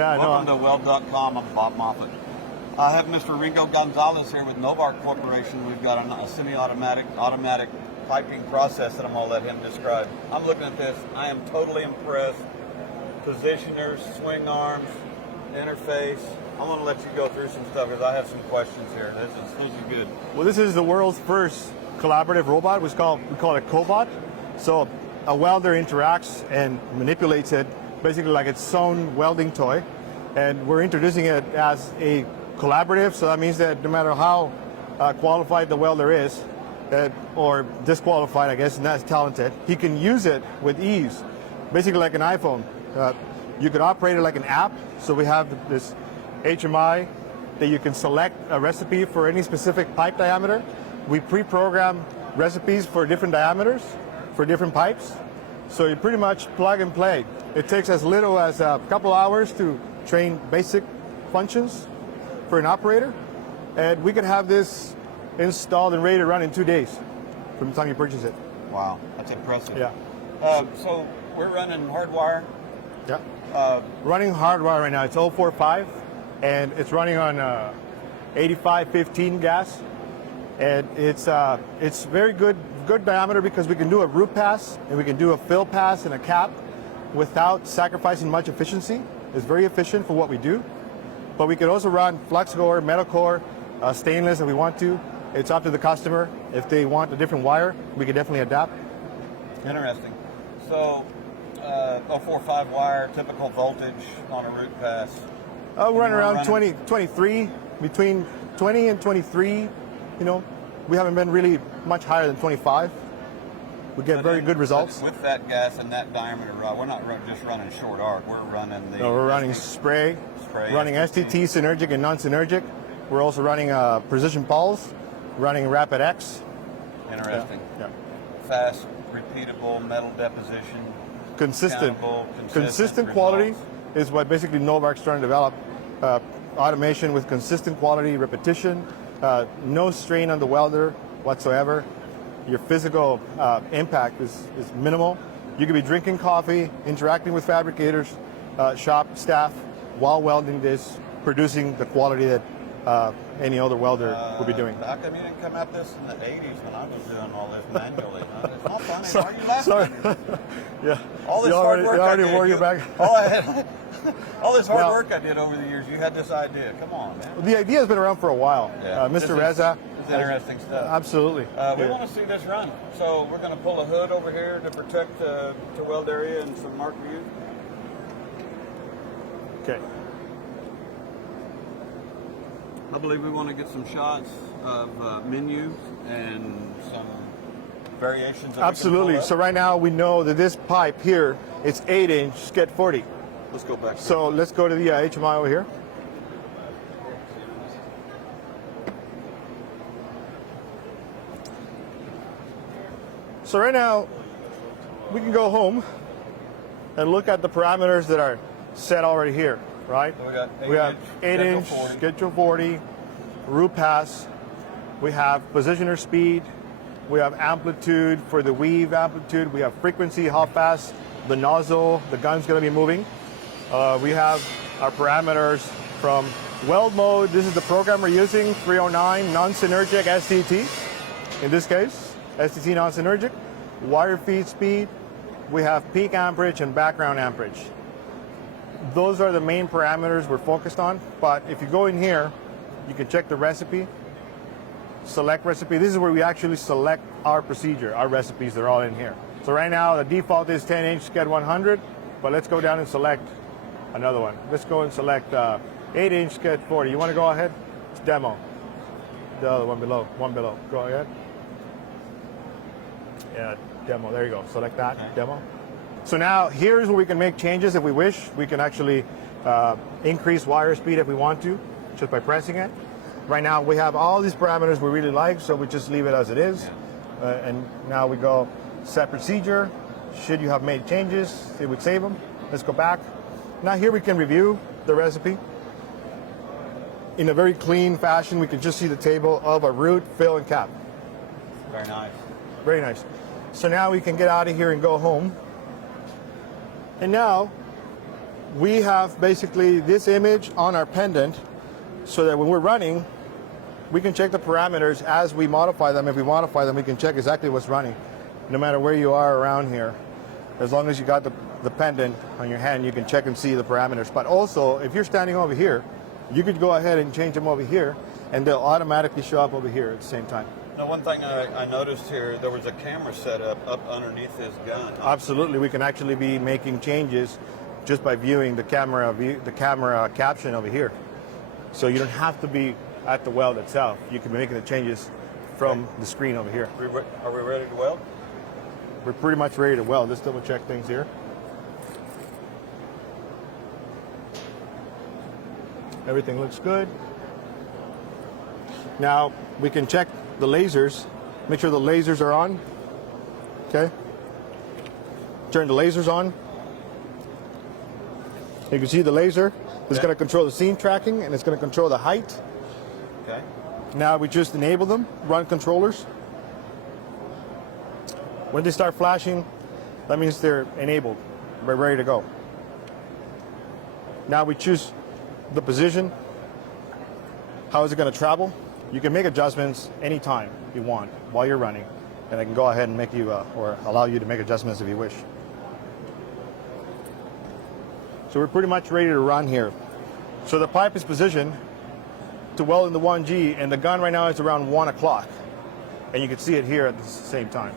Yeah, Welcome to Weld.com. I'm Bob Moffett. I have Mr. Ringo Gonzalez here with Novar Corporation. We've got a semi-automatic piping process that I'm going to let him describe. I'm looking at this. I am totally impressed. Positioners, swing arms, interface. I'm going to let you go through some stuff because I have some questions here. This is good. Well, this is the world's first collaborative robot. We call it cobot. So a welder interacts and manipulates it basically like its own welding toy. And we're introducing it as a collaborative. So that means that no matter how qualified the welder is, or disqualified, I guess, not as talented, he can use it with ease, basically like an iPhone. You could operate it like an app. So we have this HMI that you can select a recipe for any specific pipe diameter. We pre-program recipes for different diameters, for different pipes. So you pretty much plug and play. It takes as little as a couple hours to train basic functions for an operator. And we can have this installed and ready to run in 2 days from the time you purchase it. Wow, that's impressive. Yeah. So we're running hardwire. Yeah. Running hardwire right now. It's 045, and it's running on 8515 gas. And it's very good diameter because we can do a root pass and we can do a fill pass and a cap without sacrificing much efficiency. It's very efficient for what we do. But we can also run flux core, metal core, stainless if we want to. It's up to the customer. If they want a different wire, we can definitely adapt. Interesting. So 045 wire, typical voltage on a root pass. We're running around 23, between 20 and 23. You know, we haven't been really much higher than 25. We get very good results. With that gas and that diameter rod, we're not just running short arc. We're running the. No, we're running spray, running STT, synergic and non-synergic. We're also running precision pulse, running Rapid X. Interesting. Yeah. Fast, repeatable metal deposition. Consistent quality is what basically Novar's trying to develop. Automation with consistent quality, repetition, no strain on the welder whatsoever. Your physical impact is minimal. You could be drinking coffee, interacting with fabricators, shop staff, while welding this, producing the quality that any other welder would be doing. How come you didn't come at this in the 80s when I was doing all this manually? Huh? It's not funny. Why are you laughing? Sorry. Yeah. All this hard work I did. All this hard work I did over the years, you had this idea. Come on, man. The idea has been around for a while. Yeah. Mr. Reza. It's interesting stuff. Absolutely. We want to see this run. So we're going to pull a hood over here to protect the weld area and some mark view. Okay. I believe we want to get some shots of menus and some variations. Absolutely. So right now we know that this pipe here, it's 8-inch sked 40. Let's go back. So let's go to the HMI over here. So right now we can go home and look at the parameters that are set already here, right? So we have 8-inch schedule 40, root pass. We have positioner speed. We have amplitude for the weave amplitude. We have frequency, how fast the nozzle, the gun's going to be moving. We have our parameters from weld mode. This is the program we're using, 309 non-synergic STT. In this case, STT non-synergic. Wire feed speed. We have peak amperage and background amperage. Those are the main parameters we're focused on. But if you go in here, you can check the recipe. Select recipe. This is where we actually select our procedure. Our recipes, they're all in here. So right now the default is 10-inch sked 100, but let's go down and select another one. Let's go and select 8-inch sked 40. You want to go ahead? It's demo. The other one below. Go ahead. Yeah, demo. There you go. Select that. Okay. Demo. So now here's where we can make changes if we wish. We can actually increase wire speed if we want to, just by pressing it. Right now we have all these parameters we really like, so we just leave it as it is. And now we go set procedure. Should you have made changes, it would save them. Let's go back. Now here we can review the recipe. In a very clean fashion, we can just see the table of a root, fill, and cap. Very nice. Very nice. So now we can get out of here and go home. And now we have basically this image on our pendant so that when we're running, we can check the parameters as we modify them. If we modify them, we can check exactly what's running, no matter where you are around here. As long as you got the pendant on your hand, you can check and see the parameters. But also, if you're standing over here, you could go ahead and change them over here, and they'll automatically show up over here at the same time. Now, one thing I noticed here, there was a camera set up underneath this gun. Absolutely, we can actually be making changes just by viewing the camera caption over here. So you don't have to be at the weld itself. You can be making the changes from the screen over here. Are we ready to weld? We're pretty much ready to weld. Let's double check things here. Everything looks good. Now we can check the lasers, make sure the lasers are on. Okay. Turn the lasers on. You can see the laser is going to control the seam tracking and it's going to control the height. Okay. Now we just enable them, run controllers. When they start flashing, that means they're enabled. We're ready to go. Now we choose the position. How is it going to travel? You can make adjustments anytime you want while you're running, and I can go ahead and make you or allow you to make adjustments if you wish. So we're pretty much ready to run here. So the pipe is positioned to weld in the 1G, and the gun right now is around 1 o'clock, and you can see it here at the same time.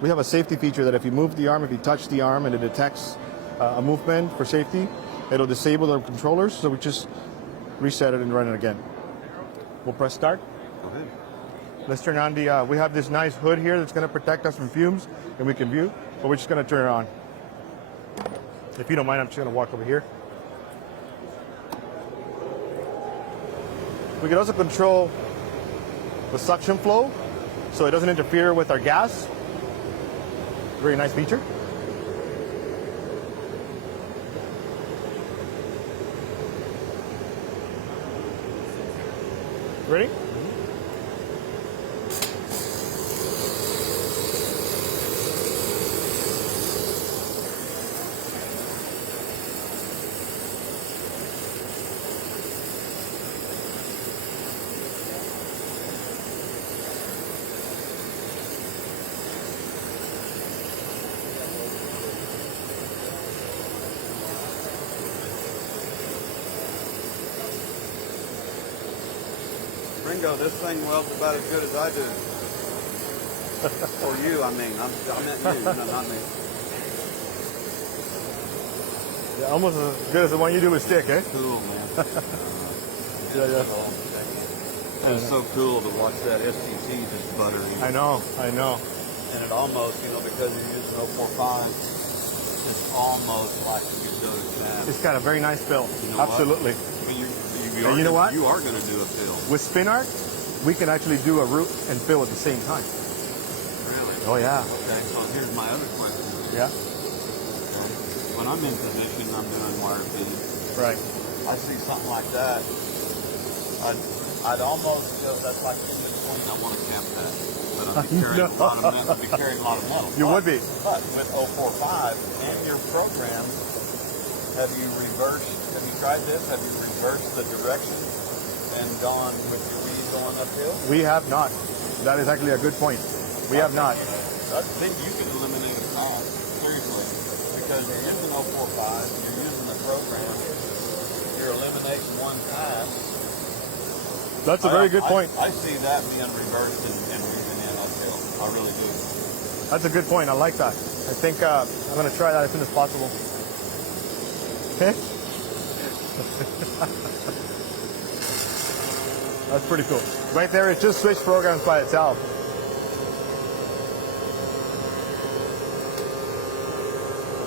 We have a safety feature that if you move the arm, if you touch the arm and it detects a movement for safety, it'll disable the controllers, so we just reset it and run it again. We'll press start. Go ahead. Let's turn on the, we have this nice hood here that's going to protect us from fumes, and we can view, but we're just going to turn it on. If you don't mind, I'm just going to walk over here. We can also control the suction flow so it doesn't interfere with our gas. Very nice feature. Ready? Ringo, this thing welds about as good as I do. Or you, I mean. I meant you, not me. Yeah, almost as good as the one you do with stick, eh? Cool, man. Yeah. It's so cool to watch that SCT just butter. I know. And it almost, because you're using 045, it's almost like you go to gas. It's got a very nice fill. You know Absolutely. I mean, And you know what? You are going to do a fill. With spin arc, we can actually do a root and fill at the same time. Really? Oh yeah. Okay, so here's my other question. Yeah. Okay. When I'm in position, I'm doing wire feed. Right. I see something like that. I'd almost feel that's like in between. I want to camp that. But I'd be carrying a lot of metal. I'd be carrying a lot of metal. You would be. But with 045 and your program, have you tried this? Have you reversed the direction and gone with your weed going uphill? We have not. That is actually a good point. We have not. I think you can eliminate a pass, seriously, because you're using 045, you're using the program, you're eliminating one pass. That's a very good point. I see that being reversed and moving in uphill. I really do. That's a good point. I like that. I think I'm going to try that as soon as possible. Okay. That's pretty cool. Right there, it just switched programs by itself.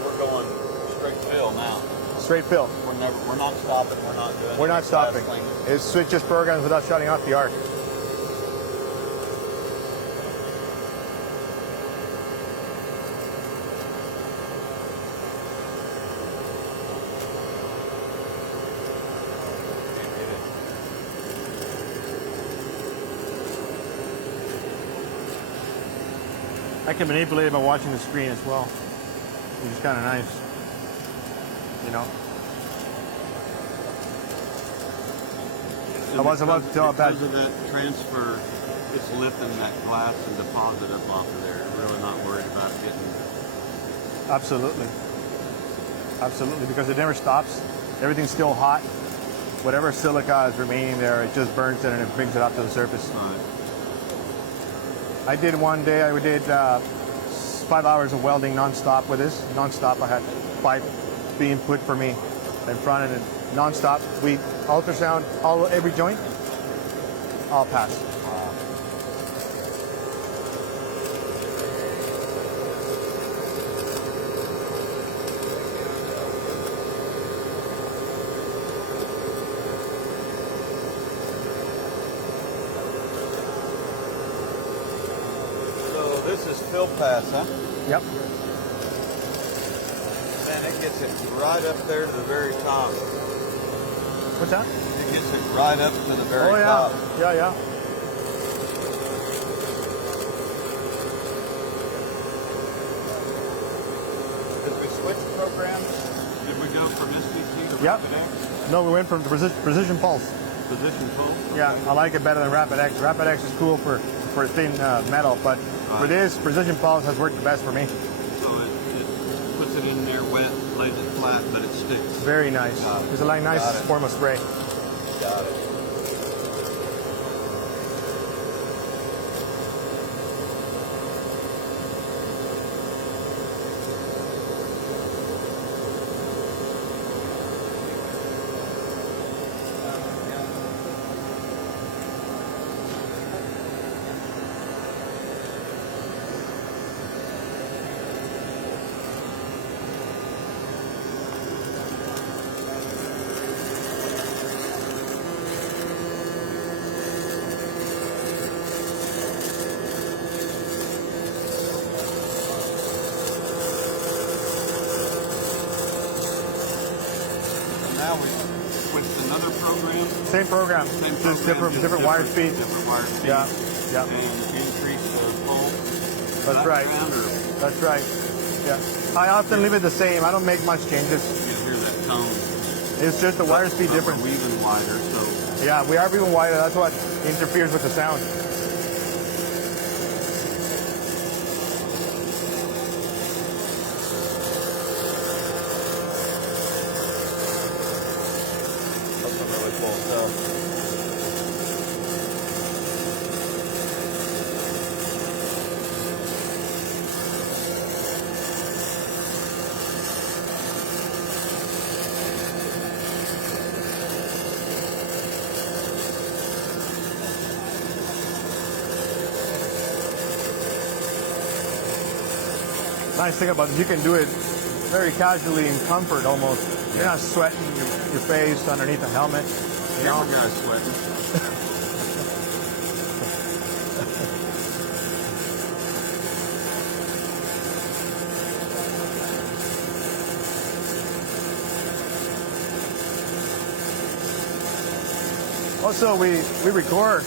We're going straight fill now. Straight fill. We're not stopping. We're not doing. We're not stopping. It switches programs without shutting off the arc. I can manipulate it by watching the screen as well, which is kind of nice. you know. I was about to tell about because of that transfer, it's lifting that glass and deposit up off of there. You're really not worried about it getting. absolutely, absolutely, because it never stops. Everything's still hot. Whatever silica is remaining there, it just burns it and it brings it up to the surface. Right. I did one day. I did 5 hours of welding nonstop with this. Nonstop. I had pipe being put for me in front and nonstop. We ultrasound every joint. All pass. Wow. So this is fill pass, huh? Yep. Man, it gets it right up there to the very top. What's that? It gets it right up to the very Oh yeah. top. Yeah, yeah. Did we switch programs? Did we go from SPT to Yep. RapidX? No, we went from the precision pulse. Position pull? Yeah, I like it better than RapidX. RapidX is cool for thin metal, but for this, precision pulse has worked the best for me. So it puts it in there wet, lays it flat, but it sticks. Very nice. It's a like nice Got it. form of spray. Got it. Now we switched another program. Same program, Same just program, different wire speed. Different wire speed. Yeah, yeah. And increase the pull. That's right. Background, or That's right. Yeah. I often leave it the same. I don't make much changes. you hear that tone. It's just the wire speed But difference. we're weaving wider, so Yeah, we are even wider. That's what interferes with the sound. that's a really cool stuff. Nice thing about it, you can do it very casually in comfort almost. You're not sweating your face underneath the helmet. You know? Camera guy's sweating. Also, we record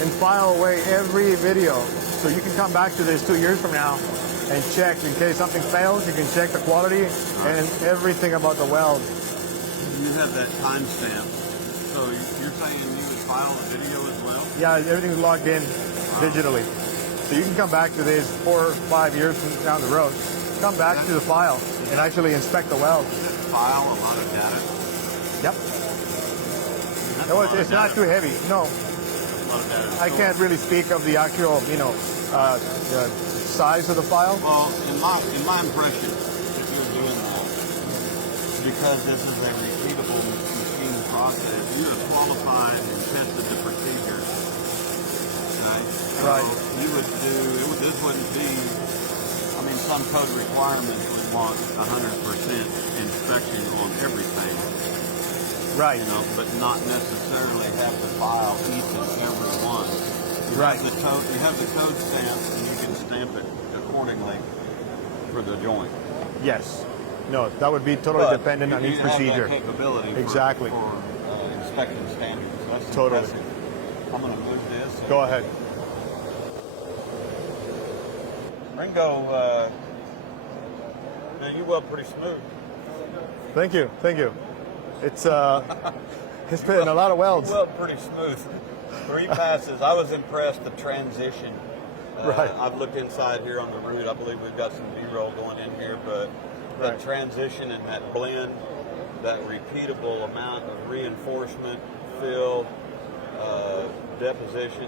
and file away every video. So you can come back to this 2 years from now and check in case something fails. You can check the quality and everything about the weld. You have that timestamp. So you're saying you would file a video as well? Yeah, everything's logged in digitally. So you can come back to this 4 or 5 years from down the road. Come back to the file and actually inspect the weld. Does it file a lot of data? Yep. That's No, a lot it's of not data. too heavy. No, A lot of data. I can't really speak of the actual, the size of the file. Well, in my impression, if you're doing that, because this is a repeatable machine process, you have qualified and tested the procedure. Okay? Right. So you would this wouldn't be, I mean, some code requirements would want 100% inspection on everything, Right. but not necessarily have to file each and every one. You Right. have the code stamp, and you can stamp it accordingly for the joint. Yes. No, that would be totally But dependent on you each have that procedure. capability Exactly. for inspection standards. That's Totally. impressive. I'm going to move this. Go ahead. Ringo, man, you weld pretty smooth. Thank you. Thank you. It's been a lot of welds. Well, pretty smooth. 3 passes. I was impressed. The transition. Right. I've looked inside here on the root. I believe we've got some B-roll going in here, but that transition and that blend, that repeatable amount of reinforcement, fill, deposition.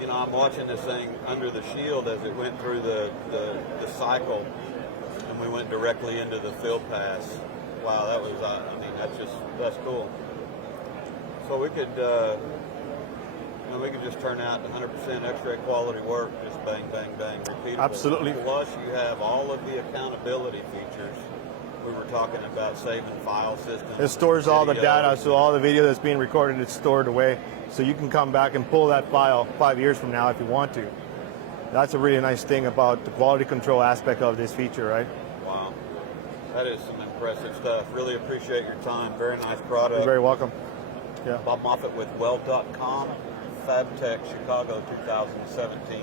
You know, I'm watching this thing under the shield as it went through the cycle, and we went directly into the fill pass. Wow, that was, I mean, that's cool. So we could, we could just turn out 100% X-ray quality work, just bang, bang, bang, repeatable. Absolutely. Plus, you have all of the accountability features. We were talking about saving file systems. It stores all the video. data, so all the video that's being recorded is stored away, so you can come back and pull that file 5 years from now if you want to. That's a really nice thing about the quality control aspect of this feature, right? Wow, that is some impressive stuff. Really appreciate your time. Very nice product. You're very welcome. Yeah. Bob Moffett with Weld.com, FABTECH Chicago 2017.